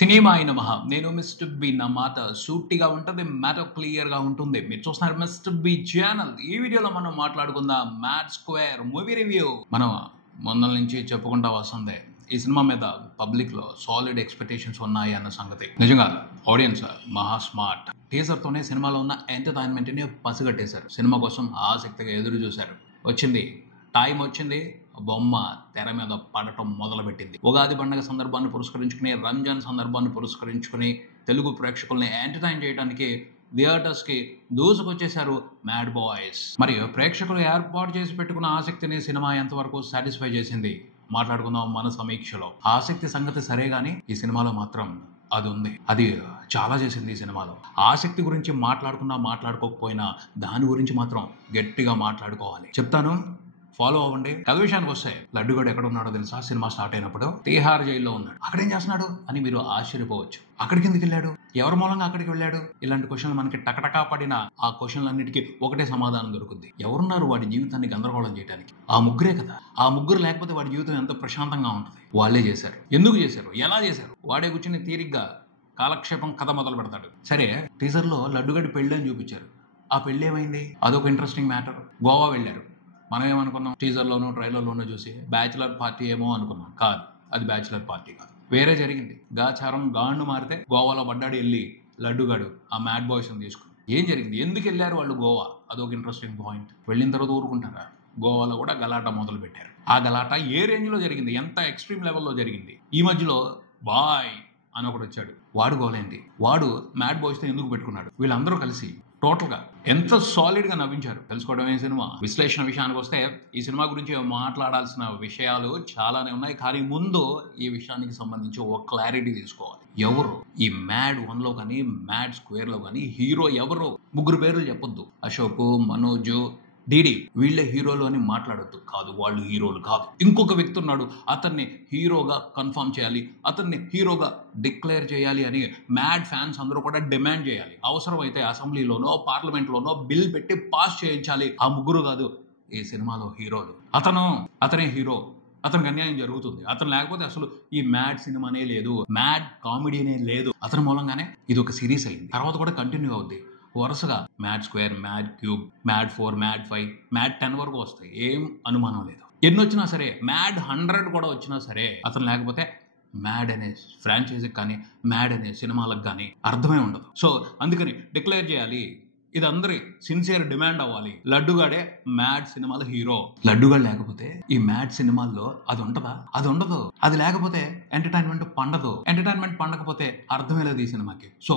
Cinema అయిన మహా నేను మిస్టర్ బి నా మాట సూటిగా ఉంటుంది, మ్యాటర్ క్లియర్ గా ఉంటుంది. మీరు చూస్తున్నారు మిస్టర్ బి ఛానల్. ఈ వీడియోలో మనం మాట్లాడుకుందాం మ్యాడ్ స్క్వేర్ మూవీ రివ్యూ. మనం మొన్నల నుంచి చెప్పుకుంటా వస్తుంది ఈ సినిమా మీద పబ్లిక్ లో సాలిడ్ ఎక్స్పెక్టేషన్స్ ఉన్నాయి అన్న సంగతి. నిజంగా ఆడియన్స్ మహా స్మార్ట్. టీజర్ తోనే సినిమాలో ఉన్న ఎంటర్టైన్మెంట్ ని పసిగట్టేశారు. సినిమా కోసం ఆసక్తిగా ఎదురు చూశారు. వచ్చింది టైం వచ్చింది, బొమ్మ తెర మీద పడటం మొదలుపెట్టింది. ఉగాది పండుగ సందర్భాన్ని పురస్కరించుకుని, రంజాన్ సందర్భాన్ని పురస్కరించుకుని తెలుగు ప్రేక్షకుల్ని ఎంటర్టైన్ చేయడానికి థియేటర్స్ కి దూసుకొచ్చేశారు మ్యాడ్ బాయ్స్. మరియు ప్రేక్షకులు ఏర్పాటు చేసి పెట్టుకున్న ఆసక్తిని సినిమా ఎంతవరకు సాటిస్ఫై చేసింది మాట్లాడుకుందాం మన సమీక్షలో. ఆసక్తి సంగతి సరే గానీ ఈ సినిమాలో మాత్రం అది ఉంది. అది చాలా చేసింది ఈ సినిమాలో. ఆసక్తి గురించి మాట్లాడుకున్నా మాట్లాడుకోకపోయినా దాని గురించి మాత్రం గట్టిగా మాట్లాడుకోవాలి. చెప్తాను, ఫాలో అవ్వండి. కథ విషయానికి వస్తే లడ్డుగడు ఎక్కడ ఉన్నాడో తెలుసా? సినిమా స్టార్ట్ అయినప్పుడు తీహార్ జైల్లో ఉన్నాడు. అక్కడేం చేస్తున్నాడు అని మీరు ఆశ్చర్యపోవచ్చు. అక్కడికి ఎందుకు వెళ్ళాడు, ఎవరి మూలంగా అక్కడికి వెళ్ళాడు, ఇలాంటి క్వశ్చన్లు మనకి టకటకా పడిన ఆ క్వశ్చన్లన్నిటికీ ఒకటే సమాధానం దొరుకుద్ది. ఎవరున్నారు వాడి జీవితాన్ని గందరగోళం చేయడానికి? ఆ ముగ్గురే కదా. ఆ ముగ్గురు లేకపోతే వాడి జీవితం ఎంత ప్రశాంతంగా ఉంటుంది. వాళ్ళే చేశారు. ఎందుకు చేశారు, ఎలా చేశారు? వాడే కూర్చుని తీరిగ్గా కాలక్షేపం కథ మొదలు పెడతాడు. సరే, టీజర్ లో లడ్డుగడి పెళ్లి అని చూపించారు. ఆ పెళ్లి ఏమైంది? అదొక ఇంట్రెస్టింగ్ మ్యాటర్. గోవా వెళ్ళారు. మనం ఏమనుకున్నాం, టీజర్లోనూ ట్రైలర్లోనూ చూసి బ్యాచులర్ పార్టీ ఏమో అనుకున్నాం. కాదు, అది బ్యాచులర్ పార్టీ కాదు, వేరే జరిగింది. గాచారం గాండు మారితే గోవాలో పడ్డాడు వెళ్ళి లడ్డుగాడు ఆ మ్యాడ్ బాయ్స్ తీసుకుని. ఏం జరిగింది, ఎందుకు వెళ్ళారు వాళ్ళు గోవా? అదొక ఇంట్రెస్టింగ్ పాయింట్. వెళ్ళిన తర్వాత ఊరుకుంటారా? గోవాలో కూడా గలాటా మొదలు పెట్టారు. ఆ గలాటా ఏ రేంజ్లో జరిగింది, ఎంత ఎక్స్ట్రీమ్ లెవెల్లో జరిగింది. ఈ మధ్యలో బాయ్ అని ఒకడు వచ్చాడు. వాడు గోలేంది, వాడు మ్యాడ్ బాయ్స్తో ఎందుకు పెట్టుకున్నాడు? వీళ్ళందరూ కలిసి టోటల్గా ఎంత సాలిడ్గా నవ్వించారు తెలుసుకోవడమే సినిమా. విశ్లేషణ విషయానికి వస్తే ఈ సినిమా గురించి మాట్లాడాల్సిన విషయాలు చాలానే ఉన్నాయి. కానీ ముందు ఈ విషయానికి సంబంధించి ఒక క్లారిటీ తీసుకోవాలి. ఎవరు ఈ మ్యాడ్ 1లో కానీ మ్యాడ్ స్క్వేర్లో కానీ హీరో ఎవరు? ముగ్గురు పేర్లు చెప్పొద్దు. అశోక్, మనోజ్, డీడీ వీళ్ళే హీరోలు అని మాట్లాడొద్దు. కాదు, వాళ్ళు హీరోలు కాదు. ఇంకొక వ్యక్తి ఉన్నాడు, అతన్ని హీరోగా కన్ఫర్మ్ చేయాలి, అతన్ని హీరోగా డిక్లేర్ చేయాలి అని మ్యాడ్ ఫ్యాన్స్ అందరూ కూడా డిమాండ్ చేయాలి. అవసరమైతే అసెంబ్లీలోనో పార్లమెంట్లోనో బిల్ పెట్టి పాస్ చేయించాలి. ఆ ముగ్గురు కాదు ఈ సినిమాలో హీరోలు. అతనే హీరో. అతనికి అన్యాయం జరుగుతుంది. అతను లేకపోతే అసలు ఈ మ్యాడ్ సినిమానే లేదు, మ్యాడ్ కామెడీనే లేదు. అతని మూలంగానే ఇది ఒక సిరీస్ అయింది. తర్వాత కూడా కంటిన్యూ అవుద్ది. వరుసగా mad square, mad cube, mad 4, mad 5, mad 10 వరకు వస్తాయి. ఏం అనుమానం లేదు. ఎన్ని వచ్చినా సరే, మ్యాడ్ 100 కూడా వచ్చినా సరే అతను లేకపోతే మ్యాడ్ అనే ఫ్రాంచైజీకి కానీ మ్యాడ్ అనే సినిమాలకు కానీ అర్థమే ఉండదు. సో అందుకని డిక్లేర్ చేయాలి. ఇది అందరి సిన్సియర్ డిమాండ్ అవ్వాలి. లడ్డుగాడే మ్యాడ్ సినిమాల హీరో. లడ్డుగాడు లేకపోతే ఈ మ్యాడ్ సినిమాల్లో అది ఉంటదా? అది ఉండదు. అది లేకపోతే ఎంటర్టైన్మెంట్ పండదు. ఎంటర్టైన్మెంట్ పండకపోతే అర్థమే లేదు ఈ సినిమాకి. సో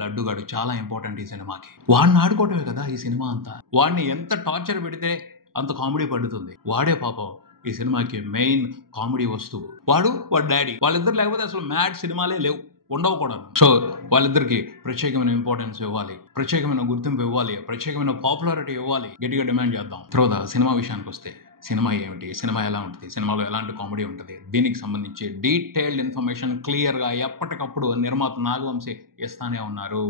లడ్డుగాడు చాలా ఇంపార్టెంట్ ఈ సినిమాకి. వాడిని ఆడుకోవటమే కదా ఈ సినిమా అంతా. వాడిని ఎంత టార్చర్ పెడితే అంత కామెడీ పడుతుంది. వాడే పాపం ఈ సినిమాకి మెయిన్ కామెడీ వస్తువు. వాడి డాడీ. వాళ్ళిద్దరు లేకపోతే అసలు మ్యాడ్ సినిమాలే లేవు, ఉండవు కూడా. సో వాళ్ళిద్దరికి ప్రత్యేకమైన ఇంపార్టెన్స్ ఇవ్వాలి, ప్రత్యేకమైన గుర్తింపు ఇవ్వాలి, ప్రత్యేకమైన పాపులారిటీ ఇవ్వాలి. గట్టిగా డిమాండ్ చేద్దాం. తర్వాత సినిమా విషయానికి వస్తే సినిమా ఏమిటి, సినిమా ఎలా ఉంటుంది, సినిమాలో ఎలాంటి కామెడీ ఉంటుంది, దీనికి సంబంధించి డీటెయిల్డ్ ఇన్ఫర్మేషన్ క్లియర్గా ఎప్పటికప్పుడు నిర్మాత నాగవంశీ ఇస్తానే ఉన్నారు.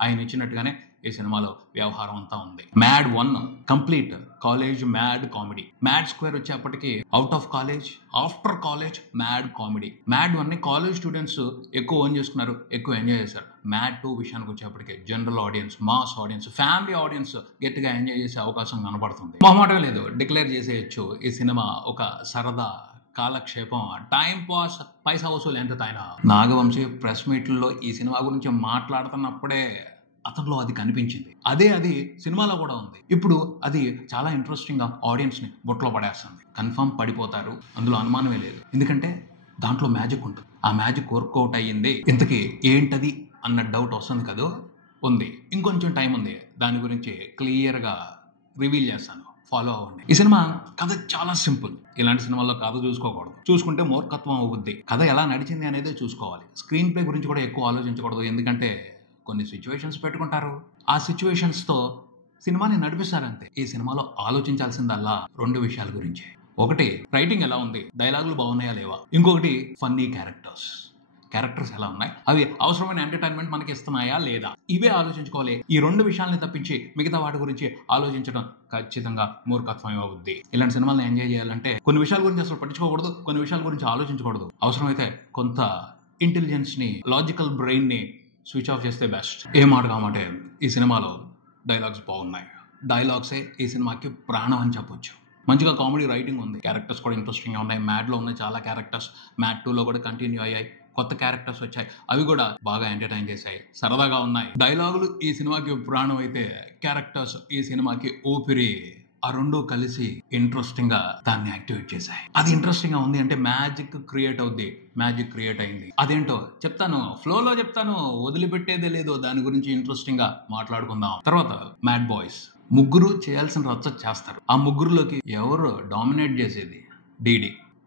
ఆయన ఇచ్చినట్టుగానే ఈ సినిమాలో వ్యవహారం అంతా ఉంది. Mad 1 complete college mad comedy. Mad Square వచ్చేప్పటికి out of college, after college mad comedy. Mad 1ని కాలేజ్ స్టూడెంట్స్ ఎక్కువ ఓన్ చేసుకున్నారు, ఎక్కువ ఎంజాయ్ చేశారు. మ్యాడ్ 2 విషయానికి వచ్చేప్పటికి general audience, mass audience, family audience గట్టిగా ఎంజాయ్ చేసే అవకాశం కనబడుతుంది. మొహమాటం లేదు, డిక్లేర్ చేసేయచ్చు ఈ సినిమా ఒక సరదా కాలక్షేపం, టైం పాస్, పైసా వసూలు ఎంతైనా. నాగవంశీ ప్రెస్ మీట్లలో ఈ సినిమా గురించి మాట్లాడుతున్నప్పుడే అతనిలో అది కనిపించింది. అది సినిమాలో కూడా ఉంది. ఇప్పుడు అది చాలా ఇంట్రెస్టింగ్ గా ఆడియన్స్ ని బొట్లో పడేస్తుంది. కన్ఫర్మ్ పడిపోతారు, అందులో అనుమానమే లేదు. ఎందుకంటే దాంట్లో మ్యాజిక్ ఉంటుంది. ఆ మ్యాజిక్ వర్కౌట్ అయ్యింది. ఇంతకీ ఏంటది అన్న డౌట్ వస్తుంది కదా, ఉంది. ఇంకొంచెం టైం ఉంది, దాని గురించి క్లియర్ గా రివీల్ చేస్తాను. ఫాలో అవ్వండి. ఈ సినిమా కథ చాలా సింపుల్. ఇలాంటి సినిమాల్లో కథ చూసుకోకూడదు. చూసుకుంటే మూర్ఖత్వం అవుద్ది. కథ ఎలా నడిచింది అనేదే చూసుకోవాలి. స్క్రీన్ ప్లే గురించి కూడా ఎక్కువ ఆలోచించకూడదు. ఎందుకంటే కొన్ని సిచ్యువేషన్స్ పెట్టుకుంటారు, ఆ సిచ్యువేషన్స్తో సినిమాని నడిపిస్తారంతే. ఈ సినిమాలో ఆలోచించాల్సిందల్లా 2 విషయాల గురించి. ఒకటి, రైటింగ్ ఎలా ఉంది, డైలాగులు బాగున్నాయా లేవా. ఇంకొకటి, ఫన్నీ క్యారెక్టర్స్ ఎలా ఉన్నాయి, అవి అవసరమైన ఎంటర్టైన్మెంట్ మనకి ఇస్తున్నాయా లేదా. ఇవే ఆలోచించుకోవాలి. ఈ 2 విషయాలని తప్పించి మిగతా వాటి గురించి ఆలోచించడం ఖచ్చితంగా మూర్ఖత్వం అవుద్ది. ఇలాంటి సినిమాలను ఎంజాయ్ చేయాలంటే కొన్ని విషయాల గురించి అసలు పట్టించుకోకూడదు, కొన్ని విషయాల గురించి ఆలోచించకూడదు. అవసరమైతే కొంత ఇంటెలిజెన్స్ ని, లాజికల్ బ్రెయిన్ ని స్విచ్ ఆఫ్ చేస్తే బెస్ట్. ఏ మాట కామంటే ఈ సినిమాలో డైలాగ్స్ బాగున్నాయి. డైలాగ్సే ఈ సినిమాకి ప్రాణం అని చెప్పొచ్చు. మంచిగా కామెడీ రైటింగ్ ఉంది, క్యారెక్టర్స్ కూడా ఇంట్రెస్టింగ్గా ఉన్నాయి. మ్యాడ్లో ఉన్న చాలా క్యారెక్టర్స్ మ్యాడ్ 2లో కూడా కంటిన్యూ అయ్యాయి. కొత్త క్యారెక్టర్స్ వచ్చాయి, అవి కూడా బాగా ఎంటర్టైన్ చేశాయి, సరదాగా ఉన్నాయి. డైలాగులు ఈ సినిమాకి ప్రాణం అయితే క్యారెక్టర్స్ ఈ సినిమాకి ఊపిరి. ఆ రెండు కలిసి ఇంట్రెస్టింగ్ గా దాన్ని యాక్టివేట్ చేశాయి. అది ఇంట్రెస్టింగ్ గా ఉంది అంటే మ్యాజిక్ క్రియేట్ అవుద్ది. మ్యాజిక్ క్రియేట్ అయింది. అదేంటో చెప్తాను, ఫ్లోలో చెప్తాను, వదిలిపెట్టేదే లేదు. దాని గురించి ఇంట్రెస్టింగ్ గా మాట్లాడుకుందాం. తర్వాత మ్యాడ్ బాయ్స్ ముగ్గురు చేయాల్సిన రచ్చ చేస్తారు. ఆ ముగ్గురులోకి ఎవరు డామినేట్ చేసేది?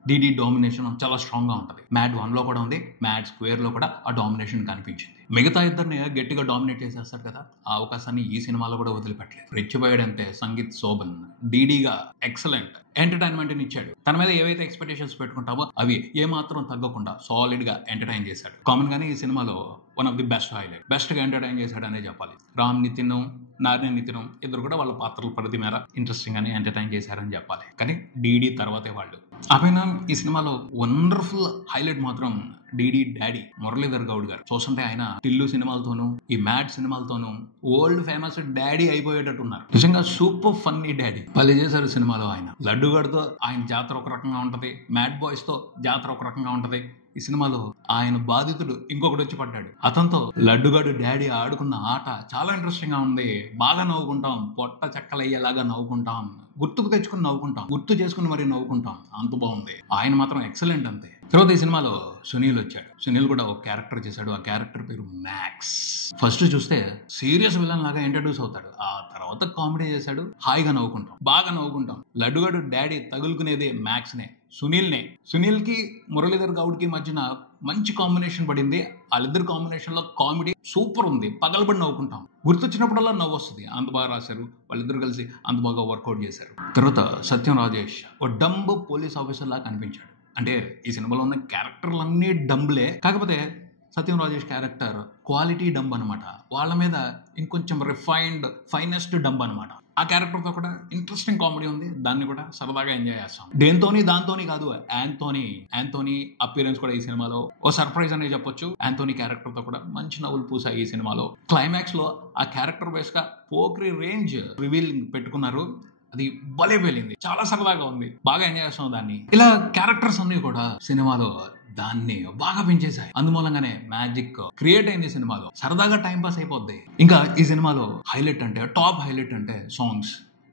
డీడీ డామినేషన్ చాలా స్ట్రాంగ్ గా ఉంటుంది. మ్యాడ్ 1లో కూడా ఉంది, మ్యాడ్ స్క్వేర్ లో కూడా ఆ డామినేషన్ కనిపించింది. మిగతా ఇద్దరిని గట్టిగా డామినేట్ చేసేస్తారు కదా, ఆ అవకాశాన్ని ఈ సినిమాలో కూడా వదిలిపెట్టలేదు. రెచ్చిపోయాడంటే సంగీత్ శోభన్ డీడీగా ఎక్సలెంట్ ఎంటర్టైన్మెంట్ ఇచ్చాడు. తన మీద ఏవైతే ఎక్స్పెక్టేషన్స్ పెట్టుకుంటామో అవి ఏమాత్రం తగ్గకుండా సాలిడ్ గా ఎంటర్టైన్ చేశాడు. కామన్ గానే ఈ సినిమాలో one of the best highlight, best గా ఎంటర్టైన్ చేశాడు అనే చెప్పాలి. రామ్ నితిన్, నారాయణ నితిన్ ఇద్దరు కూడా వాళ్ళ పాత్రల పరిధి మేర ఇంట్రెస్టింగ్ గానే ఎంటర్టైన్ చేశారని చెప్పాలి. కానీ డీడీ తర్వాతే వాళ్ళు. అపైన ఈ సినిమాలో వండర్ఫుల్ హైలైట్ మాత్రం డీడీ డాడీ మురళీధర్ గౌడ్ గారు. చూస్తుంటే ఆయన టిల్లు సినిమాలతోనూ ఈ మ్యాడ్ సినిమాలతోనూ వరల్డ్ ఫేమస్ డాడీ అయిపోయేటట్టు ఉన్నారు. నిజంగా సూపర్ ఫన్నీ డాడీ భలే చేశారు సినిమాలో. ఆయన లడ్డుగడ్తో ఆయన జాతర ఒక రకంగా ఉంటది, మ్యాడ్ బాయ్స్ తో జాతర ఒక రకంగా ఉంటది. ఈ సినిమాలో ఆయన బాధితుడు ఇంకొకటి వచ్చి పడ్డాడు. అతనితో లడ్డుగాడు డాడీ ఆడుకున్న ఆట చాలా ఇంట్రెస్టింగ్ గా ఉంది. బాగా నవ్వుకుంటాం, పొట్ట చెక్కలయ్యేలాగా నవ్వుకుంటాం, గుర్తుకు తెచ్చుకుని నవ్వుకుంటాం, గుర్తు చేసుకుని మరీ నవ్వుకుంటాం. అంత బాగుంది. ఆయన మాత్రం ఎక్సలెంట్ అంతే. తర్వాత ఈ సినిమాలో సునీల్ వచ్చాడు. సునీల్ కూడా ఒక క్యారెక్టర్ చేశాడు. ఆ క్యారెక్టర్ పేరు మ్యాక్స్. ఫస్ట్ చూస్తే సీరియస్ విలన్ లాగా ఇంట్రడ్యూస్ అవుతాడు. ఆ తర్వాత కామెడీ చేశాడు. హాయిగా నవ్వుకుంటాం, బాగా నవ్వుకుంటాం. లడ్డుగాడు డాడీ తగులుకునేది మ్యాక్స్ నే, సునీల్ కి మురళీధర్ గౌడ్ కి మధ్యన మంచి కాంబినేషన్ పడింది. వాళ్ళిద్దరు కాంబినేషన్ లో కామెడీ సూపర్ ఉంది. పగలబడి నవ్వుకుంటాం, గుర్తొచ్చినప్పుడల్లా నవ్వు వస్తుంది. అంత బాగా రాశారు వాళ్ళిద్దరు కలిసి, అంత బాగా వర్కౌట్ చేశారు. తర్వాత సత్యం రాజేష్ ఓ డంబ్ పోలీస్ ఆఫీసర్ లాగా కనిపించాడు. అంటే ఈ సినిమాలో ఉన్న క్యారెక్టర్లన్నీ డంబులే, కాకపోతే సత్యం రాజేష్ క్యారెక్టర్ క్వాలిటీ డంబ్ అనమాట. వాళ్ళ మీద ఇంకొంచెం రిఫైన్డ్ ఫైనెస్ట్ డంబ్ అనమాట. ఆ క్యారెక్టర్తో కూడా ఇంట్రెస్టింగ్ కామెడీ ఉంది. దాన్ని కూడా సరదాగా ఎంజాయ్ చేస్తాం. దాంతోని కాదు, యాంతోనీ అపియరెన్స్ కూడా ఈ సినిమాలో ఓ సర్ప్రైజ్ అనే చెప్పొచ్చు. యాంతోనీ క్యారెక్టర్ తో కూడా మంచి నవ్వులు పూసాయి ఈ సినిమాలో. క్లైమాక్స్ లో ఆ క్యారెక్టర్ బేస్ గా పోక్రీ రేంజ్ రివీలింగ్ పెట్టుకున్నారు. అది భలే వెళ్ళింది, చాలా సరదాగా ఉంది, బాగా ఎంజాయ్ చేస్తాం దాన్ని. ఇలా క్యారెక్టర్స్ అన్ని కూడా సినిమాలో దాన్ని బాగా పెంచేశాయి. అందుమూలంగానే మ్యాజిక్ క్రియేట్ అయింది సినిమాలో. సరదాగా టైం పాస్ అయిపోద్ది. ఇంకా ఈ సినిమాలో టాప్ హైలైట్ అంటే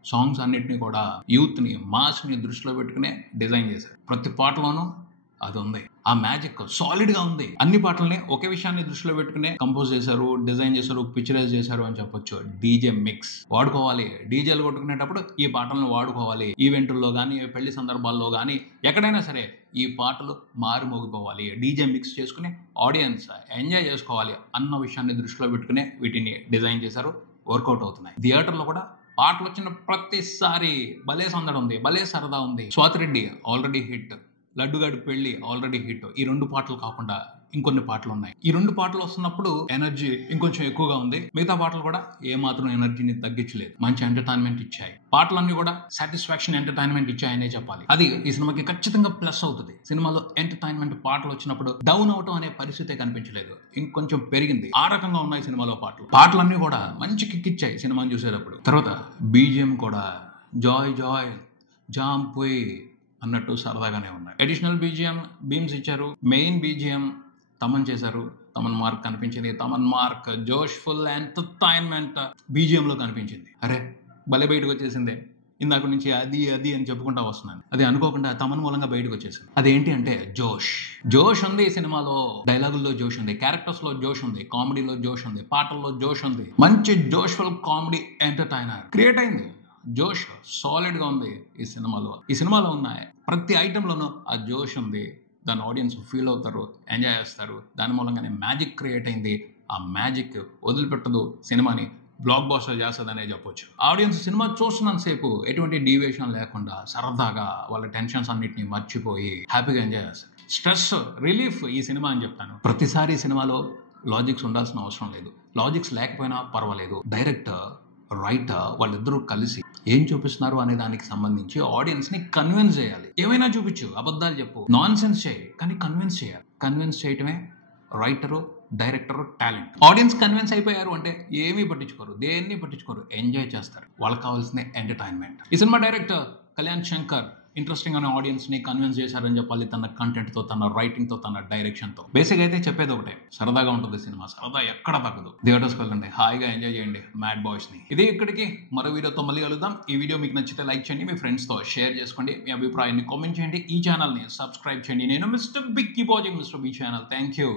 సాంగ్స్ అన్నిటిని కూడా యూత్ ని, మాస్ ని దృష్టిలో పెట్టుకునే డిజైన్ చేశారు. ప్రతి పాటలోనూ అది ఉంది. ఆ మ్యాజిక్ సాలిడ్ గా ఉంది. అన్ని పాటల్ని ఒకే విషయాన్ని దృష్టిలో పెట్టుకునే కంపోజ్ చేశారు, డిజైన్ చేశారు, పిక్చరైజ్ చేశారు అని చెప్పొచ్చు. డీజే మిక్స్ వాడుకోవాలి. డీజేలు కొట్టుకునేటప్పుడు ఈ పాటలను వాడుకోవాలి. ఈవెంట్ల్లో కానీ, పెళ్లి సందర్భాల్లో కానీ, ఎక్కడైనా సరే ఈ పాటలు మారుమోగిపోవాలి. డీజే మిక్స్ చేసుకుని ఆడియన్స్ ఎంజాయ్ చేసుకోవాలి అన్న విషయాన్ని దృష్టిలో పెట్టుకునే వీటిని డిజైన్ చేశారు. వర్కౌట్ అవుతున్నాయి. థియేటర్లో కూడా పాటలు వచ్చిన ప్రతిసారి భలే సందడి ఉంది, భలే సరదా ఉంది. స్వాతిరెడ్డి ఆల్రెడీ హిట్, లడ్డుగాడి పెళ్లి ఆల్రెడీ హిట్. ఈ రెండు పాటలు కాకుండా ఇంకొన్ని పాటలు ఉన్నాయి. ఈ రెండు పాటలు వస్తున్నప్పుడు ఎనర్జీ ఇంకొంచెం ఎక్కువగా ఉంది. మిగతా పాటలు కూడా ఏ మాత్రం ఎనర్జీని తగ్గించలేదు. మంచి ఎంటర్టైన్మెంట్ ఇచ్చాయి. పాటలన్నీ కూడా సాటిస్ఫాక్షన్ ఎంటర్టైన్మెంట్ ఇచ్చాయనే చెప్పాలి. అది ఈ సినిమాకి ఖచ్చితంగా ప్లస్ అవుతుంది. సినిమాలో ఎంటర్టైన్మెంట్ పాటలు వచ్చినప్పుడు డౌన్ అవటం అనే పరిస్థితే కనిపించలేదు, ఇంకొంచెం పెరిగింది. ఆ రకంగా ఉన్నాయి సినిమాలో పాటలన్నీ కూడా మంచి కిక్ ఇచ్చాయి సినిమాని చూసేటప్పుడు. తర్వాత బీజిఎం కూడా జాయ్ జామ్ పోయి అన్నట్టు సరదాగానే ఉన్నాయి. అడిషనల్ బీజిఎం బీమ్స్ ఇచ్చారు. మెయిన్ బీజిఎం తమన్ చేశారు. తమన్ మార్క్ కనిపించింది. తమన్ మార్క్ జోష్ఫుల్ ఎంటర్టైన్మెంట్ బీజిఎం లో కనిపించింది. అరే భలే బయటకు వచ్చేసిందే. ఇందాక నుంచి అది అని చెప్పుకుంటా వస్తున్నాను. అది అనుకోకుండా తమన్ మూలంగా బయటకు వచ్చేసింది. అదేంటి అంటే జోష్ ఉంది ఈ సినిమాలో. డైలాగుల్లో జోష్ ఉంది, క్యారెక్టర్స్ లో జోష్ ఉంది, కామెడీలో జోష్ ఉంది, పాటల్లో జోష్ ఉంది. మంచి జోష్ఫుల్ కామెడీ ఎంటర్టైనర్ క్రియేట్ అయింది. జోష్ సాలిడ్ గా ఉంది ఈ సినిమాలో ఉన్న ప్రతి ఐటెంలోనూ ఆ జోష్ ఉంది. దాని ఆడియన్స్ ఫీల్ అవుతారు, ఎంజాయ్ చేస్తారు. దాని మూలంగానే మ్యాజిక్ క్రియేట్ అయింది. ఆ మ్యాజిక్ వదిలిపెట్టదు, సినిమాని బ్లాక్ బాస్టర్ చేస్తుందనే చెప్పొచ్చు. ఆడియన్స్ సినిమా చూస్తున్నంతసేపు ఎటువంటి డీవియేషన్ లేకుండా సరదాగా వాళ్ళ టెన్షన్స్ అన్నిటిని మర్చిపోయి హ్యాపీగా ఎంజాయ్ చేస్తారు. స్ట్రెస్ రిలీఫ్ ఈ సినిమా అని చెప్తాను. ప్రతిసారి సినిమాలో లాజిక్స్ ఉండాల్సిన అవసరం లేదు. లాజిక్స్ లేకపోయినా పర్వాలేదు. డైరెక్టర్ రైటర్ వాళ్ళిద్దరూ కలిసి ఏం చూపిస్తున్నారు అనే దానికి సంబంధించి ఆడియన్స్ ని కన్విన్స్ చేయాలి. ఏమైనా చూపించు, అబద్ధాలు చెప్పు, నాన్ సెన్స్ చేయి, కానీ కన్విన్స్ చేయటమే writer, director, talent. Audience convince అయిపోయారు అంటే ఏమీ పట్టించుకోరు, దేన్ని పట్టించుకోరు, ఎంజాయ్ చేస్తారు. వాళ్ళకి కావాల్సిన ఎంటర్టైన్మెంట్. ఈ cinema director Kalyan Shankar interesting అనే ఆడియన్స్ ని కన్విన్స్ చేశారని చెప్పాలి. తన కంటెంట్ తో, తన రైటింగ్ తో, తన డైరెక్షన్ తో. బేసిక్ అయితే చెప్పేది ఒకటే, సరదాగా ఉంటుంది సినిమా. సరదా ఎక్కడ తగ్గదు. థియేటర్స్కి వెళ్ళండి, హాయిగా ఎంజాయ్ చేయండి మ్యాడ్ బాయ్స్ ని. ఇది ఇక్కడికి మరో వీడియోతో మళ్ళీ కలుద్దాం. ఈ వీడియో మీకు నచ్చితే లైక్ చేయండి, మీ ఫ్రెండ్స్ తో షేర్ చేసుకోండి, మీ అభిప్రాయాన్ని కామెంట్ చేయండి, ఈ ఛానల్ ని సబ్స్క్రైబ్ చేయండి. నేను mister Big, keep watching mister B channel. Thank you.